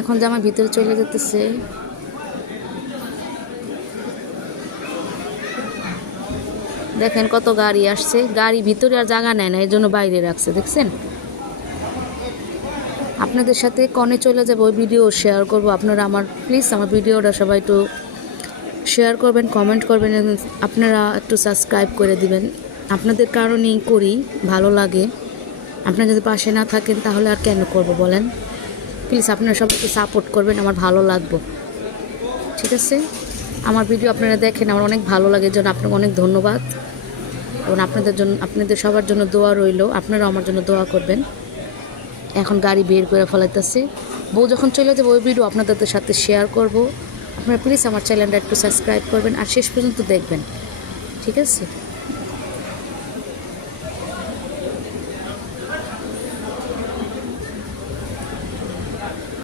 এখন জামাই ভিতরে চলে যেতেছে। দেখেন কত গাড়ি আসছে, গাড়ি ভিতরে আর জায়গা নেয় না, এর জন্য বাইরে রাখছে, দেখছেন। আপনাদের সাথে কনে চলে যাবো ওই ভিডিও শেয়ার করব। আপনারা প্লিজ আমার ভিডিওটা সবাই একটু শেয়ার করবেন, কমেন্ট করবেন, আপনারা একটু সাবস্ক্রাইব করে দিবেন। আপনাদের কারণেই করি, ভালো লাগে। আপনারা যদি পাশে না থাকেন তাহলে আর কেন করব বলেন। প্লিজ আপনারা সবাই একটু সাপোর্ট করবেন, আমার ভালো লাগবে, ঠিক আছে। আমার ভিডিও আপনারা দেখেন, আমার অনেক ভালো লাগে, জন্য আপনাকে অনেক ধন্যবাদ। এবং আপনাদের সবার জন্য দোয়া রইল, আপনারাও আমার জন্য দোয়া করবেন। এখন গাড়ি বের করে ফেলাইতেছে, বউ যখন চলে যাবে ওই ভিডিও আপনাদের সাথে শেয়ার করব। আপনারা প্লিজ আমার চ্যানেলটা একটু সাবস্ক্রাইব করবেন আর শেষ পর্যন্ত দেখবেন, ঠিক আছে।